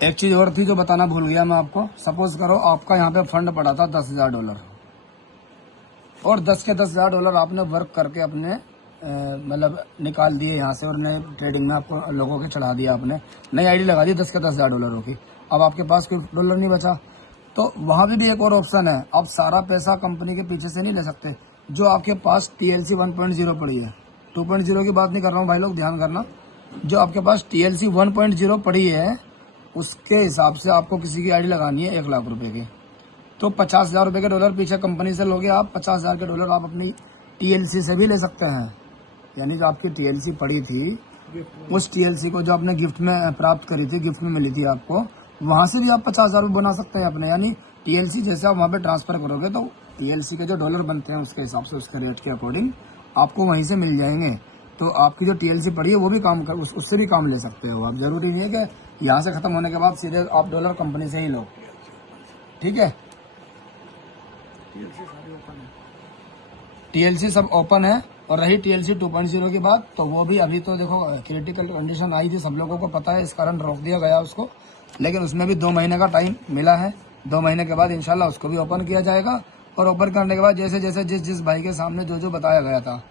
एक चीज और थी जो बताना भूल गया मैं आपको। सपोज करो आपका यहाँ पे फंड पड़ा था $10,000 और 10 के $10,000 आपने वर्क करके अपने मतलब निकाल दिए यहाँ से और नए ट्रेडिंग में आपको लोगों के चढ़ा दिया, आपने नई आईडी लगा दी 10 के $10,000 की। अब आपके पास कोई डॉलर नहीं बचा, तो वहां पे भी एक और ऑप्शन है। आप सारा पैसा कंपनी के पीछे से नहीं ले सकते। जो आपके पास TLC 1.0 पड़ी है, 2.0 की बात नहीं कर रहा हूँ भाई लोग, ध्यान करना। जो आपके पास TLC 1.0 पड़ी है उसके हिसाब से आपको किसी की आईडी लगानी है 1 लाख रुपए की, तो 50,000 रुपए के डॉलर पीछे कंपनी से लोगे आप। 50,000 के डॉलर आप अपनी TLC से भी ले सकते हैं। यानी जो आपकी TLC पड़ी थी, उस TLC को जो आपने गिफ्ट में प्राप्त करी थी, गिफ्ट में मिली थी आपको, वहां से भी आप 50,000 रुपये बना सकते हैं अपने। यानी TLC जैसे आप वहां पे ट्रांसफर करोगे तो TLC के जो डॉलर बनते हैं उसके हिसाब से, उसके रेट के अकॉर्डिंग आपको वहीं से मिल जाएंगे। तो आपकी जो TLC पड़ी है वो भी काम कर, उससे भी काम ले सकते हो आप। जरूरी नहीं है कि यहाँ से खत्म होने के बाद सीधे आप डॉलर कंपनी से ही लो, ठीक है। TLC सब ओपन है। और रही TLC 2.0 की बात, तो वो भी अभी तो देखो क्रिटिकल कंडीशन आई थी, सब लोगों को पता है, इस कारण रोक दिया गया उसको। लेकिन उसमें भी 2 महीने का टाइम मिला है। 2 महीने के बाद इंशाल्लाह उसको भी ओपन किया जाएगा। और ओपन करने के बाद जैसे जैसे जिस भाई के सामने जो बताया गया था,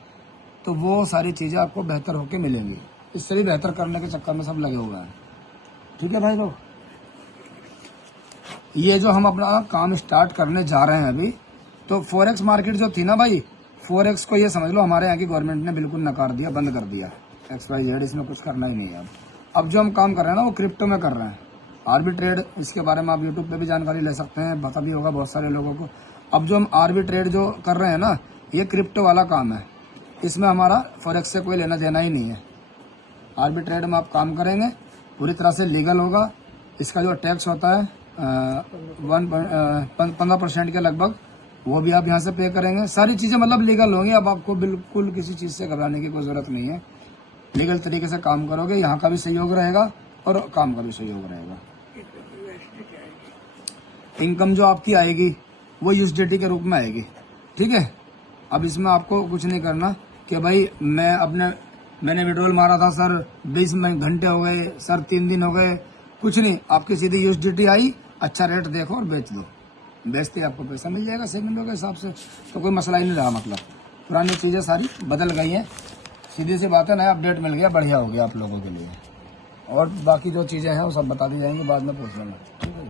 तो वो सारी चीजें आपको बेहतर होके मिलेंगी। इससे भी बेहतर करने के चक्कर में सब लगे हुए हैं, ठीक है भाई लोग। ये जो हम अपना काम स्टार्ट करने जा रहे हैं अभी, तो फॉरेक्स मार्केट जो थी ना भाई, फॉरेक्स को ये समझ लो हमारे यहाँ की गवर्नमेंट ने बिल्कुल नकार दिया, बंद कर दिया। XYZ इसमें कुछ करना ही नहीं है। अब जो हम काम कर रहे हैं ना वो क्रिप्टो में कर रहे हैं। आर्बिट्रेड, इसके बारे में आप यूट्यूब पे भी जानकारी ले सकते हैं, पता भी होगा बहुत सारे लोगों को। अब जो हम आर्बिट्रेड जो कर रहे हैं ना, ये क्रिप्टो वाला काम है। इसमें हमारा फॉरेक्स से कोई लेना देना ही नहीं है। आर्बिट्रेड में आप काम करेंगे, पूरी तरह से लीगल होगा। इसका जो टैक्स होता है 15% के लगभग, वो भी आप यहाँ से पे करेंगे। सारी चीजें मतलब लीगल होंगी। अब आपको बिल्कुल किसी चीज से घबराने की कोई जरूरत नहीं है। लीगल तरीके से काम करोगे, यहाँ का भी सहयोग रहेगा और काम का भी सहयोग रहेगा। इनकम जो आपकी आएगी वो USDT के रूप में आएगी, ठीक है। अब इसमें आपको कुछ नहीं करना कि भाई मैंने विड्रॉल मारा था सर 20 घंटे हो गए सर, 3 दिन हो गए, कुछ नहीं। आपकी सीधी USDT आई, अच्छा रेट देखो और बेच दो, बेचते आपको पैसा मिल जाएगा सेकंडों के हिसाब से। तो कोई मसला ही नहीं रहा। मतलब पुरानी चीजें सारी बदल गई हैं, सीधी सी बात है, नया अपडेट मिल गया, बढ़िया हो गया आप लोगों के लिए। और बाकी जो चीजें हैं वो सब बता दी जाएंगी, बाद में पूछ लेना, ठीक है।